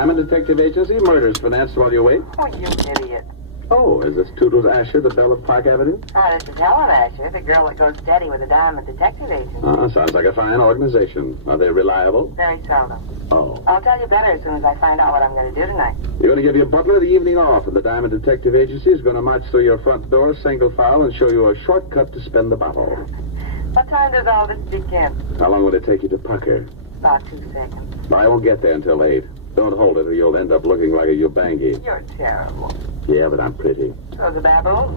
Diamond Detective Agency, murders financed while you wait. Oh, you idiot. Oh, is this Toodles Asher, the belle of Park Avenue? Oh, this is Helen Asher, the girl that goes steady with the Diamond Detective Agency. Sounds like a fine organization. Are they reliable? Very seldom. Oh. I'll tell you better as soon as I find out what I'm going to do tonight. You're going to give your butler the evening off, and the Diamond Detective Agency is going to march through your front door, single file, and show you a shortcut to spend the bottle. What time does all this begin? How long will it take you to pucker? About 2 seconds. I won't get there until 8. Don't hold it, or you'll end up looking like a Ubangi. You're terrible. Yeah, but I'm pretty. So's a baboon.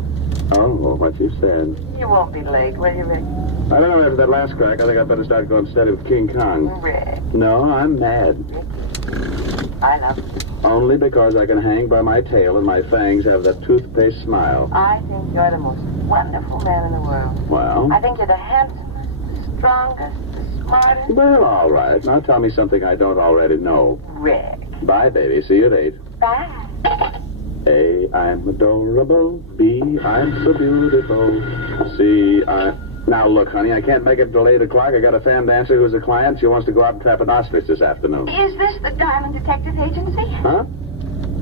Oh, well, what you said. You won't be late, will you, Rick? I don't know, after that last crack, I think I'd better start going steady with King Kong. Rick. No, I'm mad. Ricky. I love you. Only because I can hang by my tail and my fangs have that toothpaste smile. I think you're the most wonderful man in the world. Well? I think you're the handsomest, the strongest, the smartest. Well, all right. Now tell me something I don't already know. Rick. Bye, baby. See you at 8. Bye. A, I'm adorable. B, I'm so beautiful. C, Now, look, honey, I can't make it till 8 o'clock. I got a fan dancer who's a client. She wants to go out and trap an ostrich this afternoon. Is this the Diamond Detective Agency? Huh?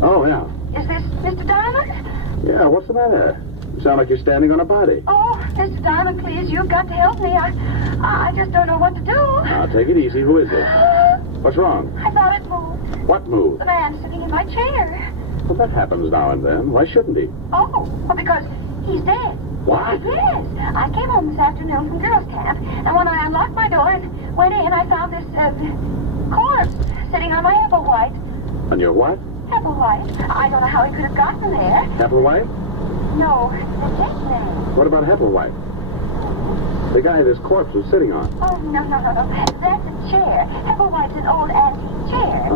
Oh, yeah. Is this Mr. Diamond? Yeah, what's the matter? You sound like you're standing on a body. Oh, Mr. Diamond, please, you've got to help me. I just don't know what to do. Now, take it easy. Who is it? What's wrong? I thought it moved. What moved? The man sitting in my chair. Well, that happens now and then. Why shouldn't he? Oh, well, because he's dead. What? Yes. I came home this afternoon from girls' camp, and when I unlocked my door and went in, I found this, corpse sitting on my Applewhite. On your what? Applewhite. I don't know how he could have gotten there. Applewhite? No, the dead man. What about Applewhite? The guy this corpse was sitting on. Oh, no. That's a chair. Applewhite's an old antique chair.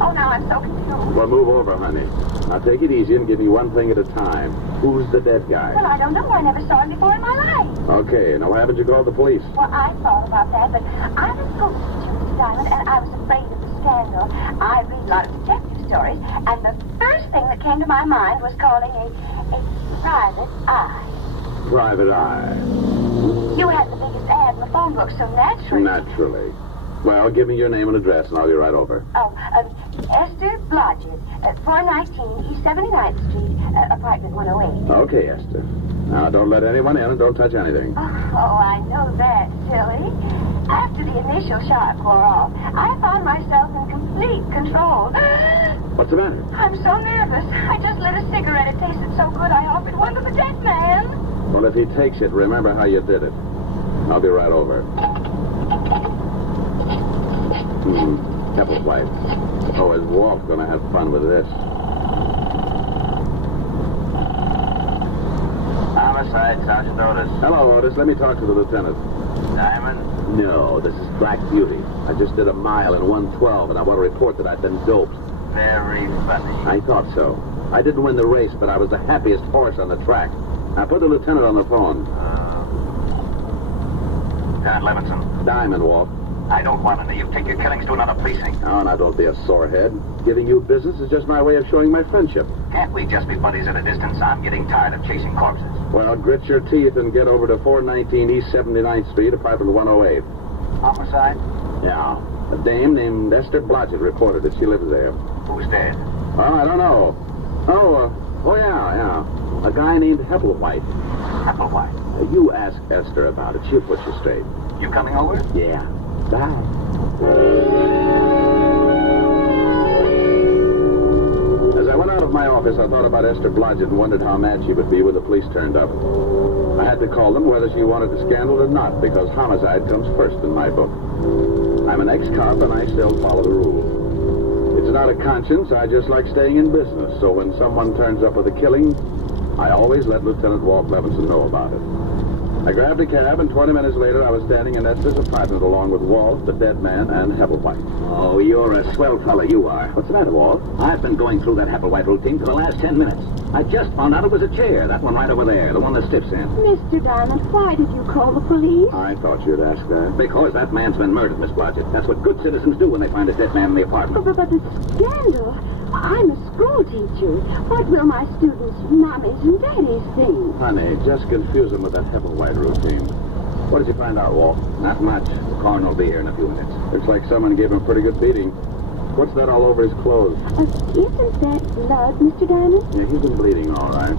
Oh, now I'm so confused. Well, move over, honey. Now, take it easy and give me one thing at a time. Who's the dead guy? Well, I don't know. I never saw him before in my life. Okay, now why haven't you called the police? Well, I thought about that, but I'm a school teacher, Mr. Diamond, and I was afraid of the scandal. I read a lot of detective stories, and the first thing that came to my mind was calling a private eye. Private eye. You had the biggest ad in the phone book, so naturally... Naturally. Well, give me your name and address, and I'll be right over. Oh, Esther Blodgett, 419 East 79th Street, apartment 108. Okay, Esther. Now, don't let anyone in and don't touch anything. Oh, I know that, silly. After the initial shock wore off, I found myself in complete control. What's the matter? I'm so nervous. I just lit a cigarette. It tasted so good, I offered one to the dead man. Well, if he takes it, remember how you did it. I'll be right over. Applewhite. Oh, is Walt going to have fun with this? Homicide, Sergeant Otis. Hello, Otis. Let me talk to the lieutenant. Diamond? No, this is Black Beauty. I just did a mile in 1:12, and I want to report that I've been doped. Very funny. I thought so. I didn't win the race, but I was the happiest horse on the track. Now put the lieutenant on the phone. Lieutenant Levinson. Diamond, Walt. I don't want any. You take your killings to another precinct. Oh, now don't be a sorehead. Giving you business is just my way of showing my friendship. Can't we just be buddies at a distance? I'm getting tired of chasing corpses. Well, grit your teeth and get over to 419 East 79th Street, apartment 108. Homicide? Yeah. A dame named Esther Blodgett reported that she lives there. Who's dead? Well, I don't know. Oh, yeah. A guy named Applewhite. Applewhite? You ask Esther about it. She'll put you straight. You coming over? Yeah. Bye. As I went out of my office, I thought about Esther Blodgett and wondered how mad she would be when the police turned up. I had to call them whether she wanted the scandal or not, because homicide comes first in my book. I'm an ex-cop, and I still follow the rules. It's not a conscience. I just like staying in business, so when someone turns up with a killing, I always let Lieutenant Walt Levinson know about it. I grabbed a cab, and 20 minutes later, I was standing in Esther's apartment along with Walt, the dead man, and Applewhite. Oh, you're a swell fella, you are. What's the matter, Walt? I've been going through that Applewhite routine for the last 10 minutes. I just found out it was a chair, that one right over there, the one that Stiff's in. Mr. Diamond, why did you call the police? I thought you'd ask that. Because that man's been murdered, Miss Blodgett. That's what good citizens do when they find a dead man in the apartment. But the scandal. I'm a school teacher. What will my students' mommies and daddies think? Honey, just confuse them with that Applewhite routine. What did you find out, Walt? Not much. The coroner will be here in a few minutes. Looks like someone gave him a pretty good beating. What's that all over his clothes? Isn't that blood, Mr. Diamond? Yeah, he's been bleeding all right.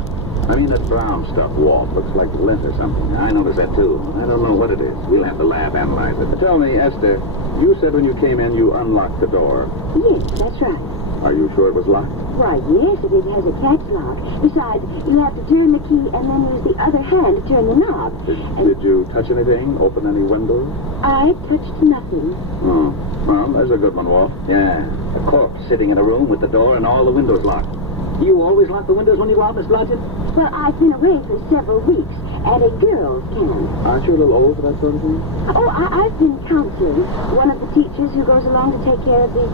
I mean, that brown stuff, Walt, looks like lint or something. I noticed that, too. I don't know what it is. We'll have the lab analyze it. Tell me, Esther, you said when you came in you unlocked the door. Yes, that's right. Are you sure it was locked? Why, yes, it has a catch lock. Besides, you have to turn the key and then use the other hand to turn the knob. Did you touch anything? Open any windows? I touched nothing. Oh, well, there's a good one, Walt. Yeah, a corpse sitting in a room with the door and all the windows locked. You always lock the windows when you go out, Miss Blodgett? Well, I've been away for several weeks, and a girls can. Aren't you a little old for that sort of thing? Oh, I've been counseling. One of the teachers who goes along to take care of the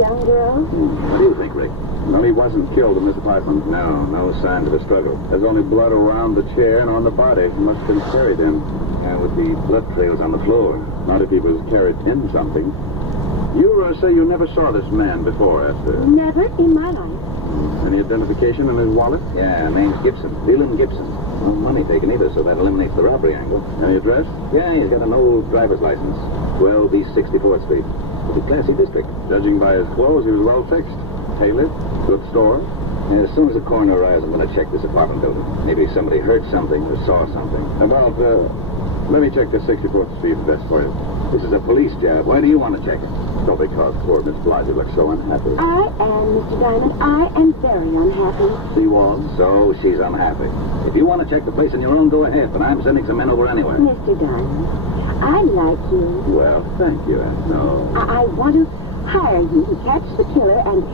young girls. What do you think, Rick? Well, he wasn't killed in this apartment. No sign of a struggle. There's only blood around the chair and on the body. He must have been carried in. Yeah, with the blood trails on the floor. Not if he was carried in something. You say you never saw this man before, Esther. Never in my life. Any identification in his wallet? Yeah, name's Gibson. Leland Gibson. No money taken either, so that eliminates the robbery angle. Any address? Yeah, he's got an old driver's license. 12 East 64th Street. Pretty classy district. Judging by his clothes, he was well fixed. Tailored, good store. Yeah, as soon as the coroner arrives, I'm going to check this apartment building. Maybe somebody heard something or saw something. Let me check the 64th Street address for you. This is a police job. Why do you want to check it? So because poor Miss Blodgett looks so unhappy. I am, Mr. Diamond. I am very unhappy. She was? So she's unhappy. If you want to check the place on your own, go ahead, but I'm sending some men over anyway. Mr. Diamond, I like you. Well, thank you, Esther. No. I want to hire you to catch the killer and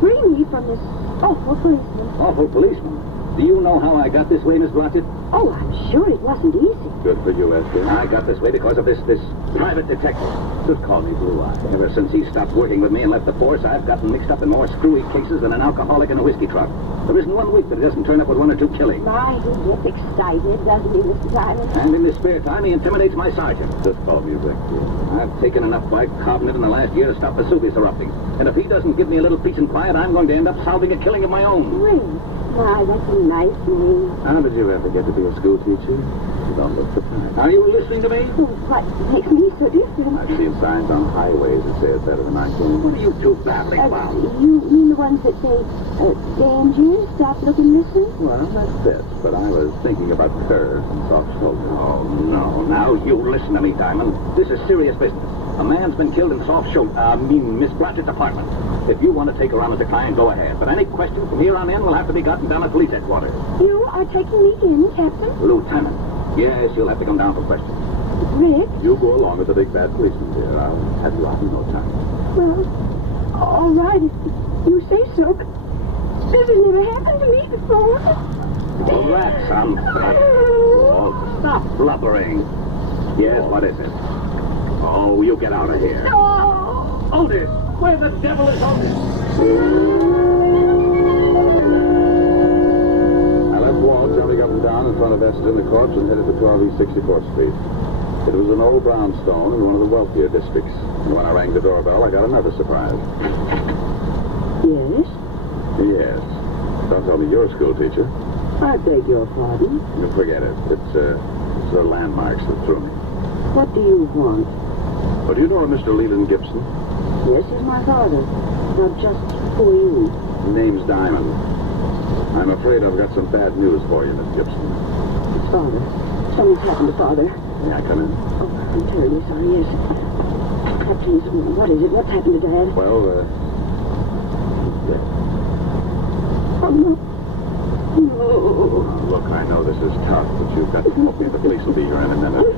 free me from this awful policeman. Awful policeman. Do you know how I got this way, Miss Blodgett? Oh, I'm sure it wasn't easy. Good for you, Esther. I got this way because of this private detective. Just call me Blue Eye. Ever since he stopped working with me and left the force, I've gotten mixed up in more screwy cases than an alcoholic in a whiskey truck. There isn't 1 week that he doesn't turn up with 1 or 2 killings. My, he gets excited, doesn't he, Mr. Diamond? And in his spare time, he intimidates my sergeant. Just call me Rick. I've taken enough bicarbonate in the last year to stop Vesuvius erupting. And if he doesn't give me a little peace and quiet, I'm going to end up solving a killing of my own. Rick. My, that's a nice name. How did you ever get to be a school teacher? You don't look surprised. Are you listening to me? Oh, what makes me so different? I've seen signs on highways that say it's better than I can. What are you two babbling about? You mean the ones that say, danger, stop looking, listen? Well, that's it. But I was thinking about Kerr and soft shoulder. Oh, no. Now you listen to me, Diamond. This is serious business. A man's been killed in Miss Blodgett's apartment. If you want to take her on as a client, go ahead. But any questions from here on in will have to be gotten down at police headquarters. You are taking me in, Captain? Lieutenant. Yes, you'll have to come down for questions. Rick? You go along with the big bad policeman, dear. I'll have you out in no time. Well, all right, if you say so, but this has never happened to me before. Oh, that's unfair. Oh, stop blubbering. Yes, what is it? Oh, you get out of here. No! Otis! Where the devil is Otis? I left Walt jumping up and down in front of Esther and the corpse and headed to 12 East 64th Street. It was an old brownstone in one of the wealthier districts. And when I rang the doorbell, I got another surprise. Yes? Yes. Don't tell me you're a school teacher. I beg your pardon. You forget it. It's the landmarks that threw me. What do you want? But do you know a Mr. Leland Gibson? Yes, he's my father. Now, just for you. Name's Diamond. I'm afraid I've got some bad news for you, Miss Gibson. His father. Something's happened to Father. May I come in? Oh, I'm terribly sorry, yes. Please, what is it? What's happened to Dad? Well, he's dead. Oh, no. No. Look, I know this is tough, but you've got to help me. The police will be here in a minute.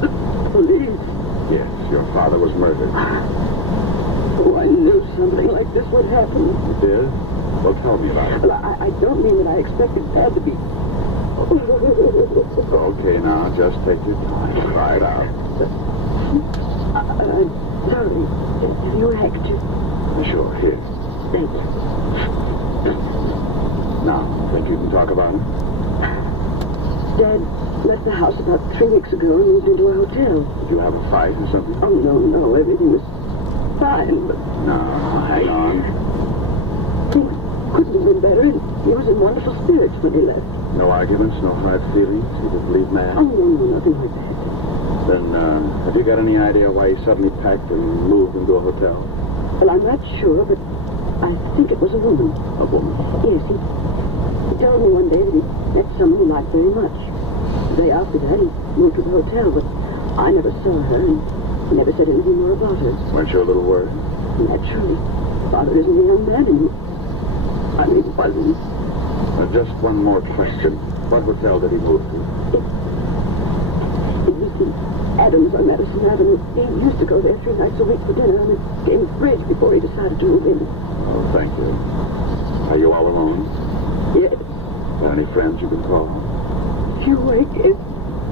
The police? Yes, your father was murdered. Oh, I knew something like this would happen. You did? Well, tell me about it. Well, I don't mean that I expected Dad to be... Okay, now, just take your time. Cry it out. I'm sorry. Your handkerchief. Sure, here. Thank you. Now, think you can talk about it? Dad left the house about 3 weeks ago and moved into a hotel. Did you have a fight or something? Oh, no. Everything was fine, but No, hang on. things couldn't have been better, and he was in wonderful spirits when he left. No arguments, no hard feelings? You didn't leave mad? Oh, no, nothing like that. Then, have you got any idea why he suddenly packed and moved into a hotel? Well, I'm not sure, but I think it was a woman. A woman? Yes, he told me one day that he met someone he liked very much. The day after that, he moved to the hotel, but I never saw her and never said anything more about her. Weren't you a little worried? Naturally. Father isn't a young man anymore. I mean, wasn't. Just one more question. What hotel did he move to? It was the Adams on Madison Avenue. He used to go there 3 nights a week for dinner and a game of bridge before he decided to move in. Oh, thank you. Are you all alone? Yes. Got any friends you can call? If you wake it.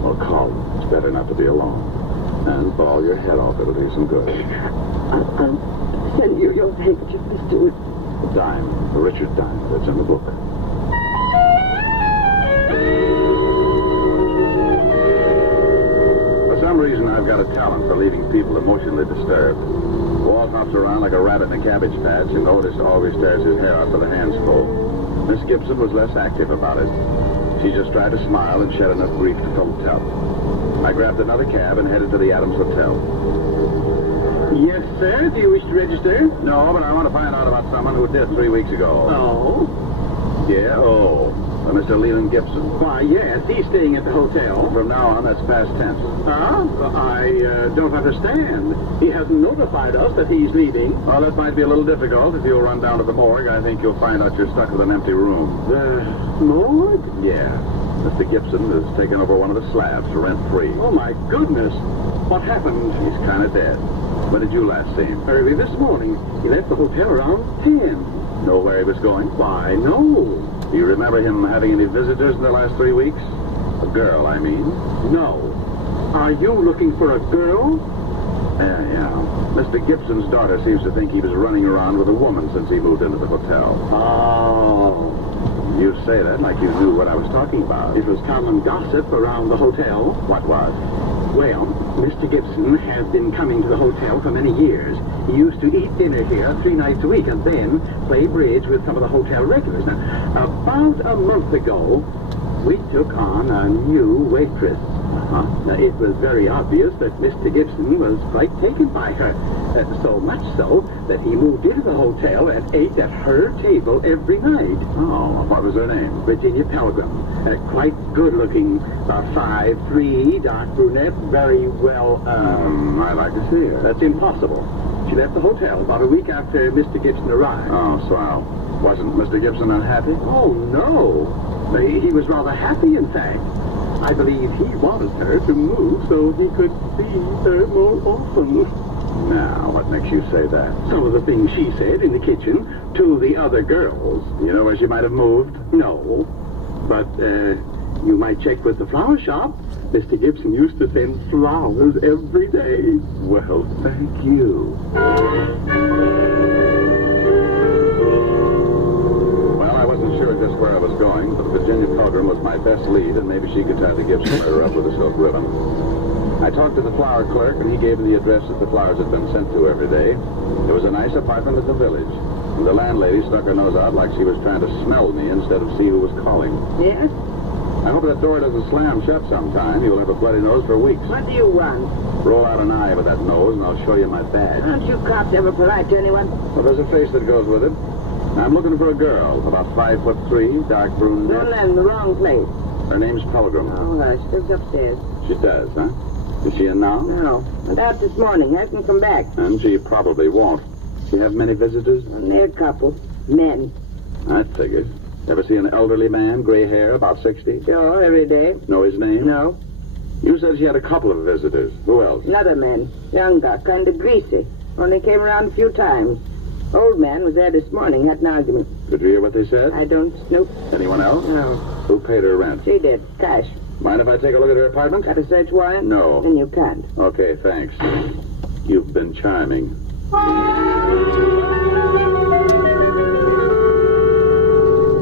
Well, call them. It's better not to be alone. And ball your head off. It'll do some good. I'll send you your handkerchief, Miss Stewart. Diamond. Richard Diamond. That's in the book. For some reason, I've got a talent for leaving people emotionally disturbed. Walt hops around like a rabbit in a cabbage patch, and Otis always tears his hair out with a handful. Miss Gibson was less active about it. She just tried to smile and shed enough grief to fill the tub. I grabbed another cab and headed to the Adams Hotel. Yes, sir. Do you wish to register? No, but I want to find out about someone who did 3 weeks ago. Oh? Yeah, Mr. Leland Gibson. Why, yes. He's staying at the hotel. From now on, that's past tense. Huh? I don't understand. He hasn't notified us that he's leaving. Well, that might be a little difficult. If you'll run down to the morgue, I think you'll find out you're stuck with an empty room. The morgue? Yeah. Mr. Gibson has taken over one of the slabs, rent-free. Oh, my goodness. What happened? He's kind of dead. When did you last see him? Early this morning. He left the hotel around 10. Know where he was going? Why, no. Do you remember him having any visitors in the last 3 weeks? A girl, I mean. No. Are you looking for a girl? Yeah. Mr. Gibson's daughter seems to think he was running around with a woman since he moved into the hotel. Oh. You say that like you knew what I was talking about. It was common gossip around the hotel. What was? Well, Mr. Gibson has been coming to the hotel for many years. He used to eat dinner here 3 nights a week and then play bridge with some of the hotel regulars. Now, about a month ago, we took on a new waitress. Now, it was very obvious that Mr. Gibson was quite taken by her. So much so that he moved into the hotel and ate at her table every night. Oh, what was her name? Virginia Pelgrim. Quite good-looking. About 5'3", dark brunette, very well, I'd like to see her. That's impossible. She left the hotel about a week after Mr. Gibson arrived. Oh, swell. Wasn't Mr. Gibson unhappy? Oh, no. He was rather happy, in fact. I believe he wanted her to move so he could see her more often. Now, what makes you say that? Some of the things she said in the kitchen to the other girls. You know where she might have moved? No. But, you might check with the flower shop. Mr. Gibson used to send flowers every day. Well, thank you. Well, I wasn't sure just where I was going, but Virginia Pelgrim was my best lead, and maybe she could tie the Gibson murder up with a silk ribbon. I talked to the flower clerk, and he gave me the address that the flowers had been sent to every day. It was a nice apartment at the village. And the landlady stuck her nose out like she was trying to smell me instead of see who was calling. Yes? I hope that door doesn't slam shut sometime. You'll have a bloody nose for weeks. What do you want? Roll out an eye with that nose, and I'll show you my badge. Aren't you cops ever polite to anyone? Well, there's a face that goes with it. I'm looking for a girl, about 5'3", dark Don't brunette. land in the wrong place. Her name's Pelgrim. Oh, she lives upstairs. She does, huh? Is she in now? No. Went out this morning. Hasn't come back. And she probably won't. She have many visitors? Only a couple. Men. I figured. Ever see an elderly man, gray hair, about 60? Sure, every day. Know his name? No. You said she had a couple of visitors. Who else? Another man. Younger, kind of greasy. Only came around a few times. Old man was there this morning, had an argument. Did you hear what they said? I don't snoop. Anyone else? No. Who paid her rent? She did. Cash. Mind if I take a look at her apartment? Got a search warrant? No. Then you can't. Okay, thanks. You've been charming.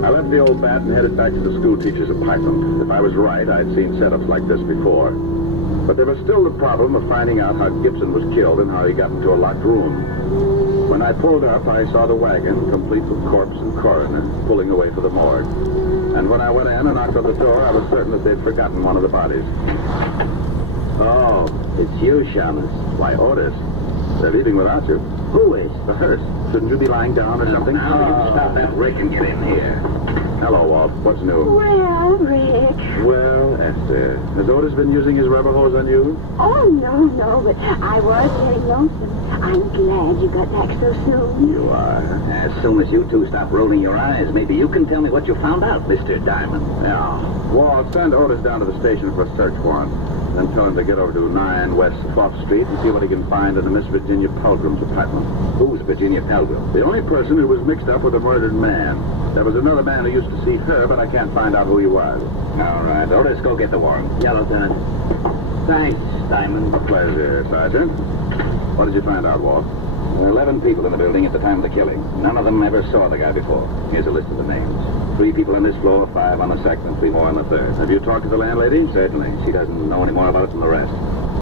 I left the old bat and headed back to the schoolteacher's apartment. If I was right, I'd seen setups like this before. But there was still the problem of finding out how Gibson was killed and how he got into a locked room. When I pulled up, I saw the wagon, complete with corpse and coroner, pulling away for the morgue. And when I went in and knocked on the door, I was certain that they'd forgotten one of the bodies. Oh, it's you, Shamus. Why, Otis. They're leaving without you. Who is? The hearse. Shouldn't you be lying down or something? Now you stop that rake and get in here. Hello, Walt. What's new? Well, Rick. Well, Esther, has Otis been using his rubber hose on you? Oh, no, but I was getting lonesome. I'm glad you got back so soon. You are. As soon as you two stop rolling your eyes, maybe you can tell me what you found out, Mr. Diamond. Now, Walt, send Otis down to the station for a search warrant. Then tell him to get over to 9 West 4th Street and see what he can find in Miss Virginia Pelgrim's apartment. Who's Virginia Pelgrim? The only person who was mixed up with a murdered man. There was another man who used to see her, but I can't find out who he was. All right, Otis, go get the warrant. Yeah, Lieutenant. Thanks, Diamond. Pleasure, Sergeant. What did you find out, Walt? There were 11 people in the building at the time of the killing. None of them ever saw the guy before. Here's a list of the names. 3 people on this floor, 5 on the second, and 3 more on the third. Have you talked to the landlady? Certainly. She doesn't know any more about it than the rest.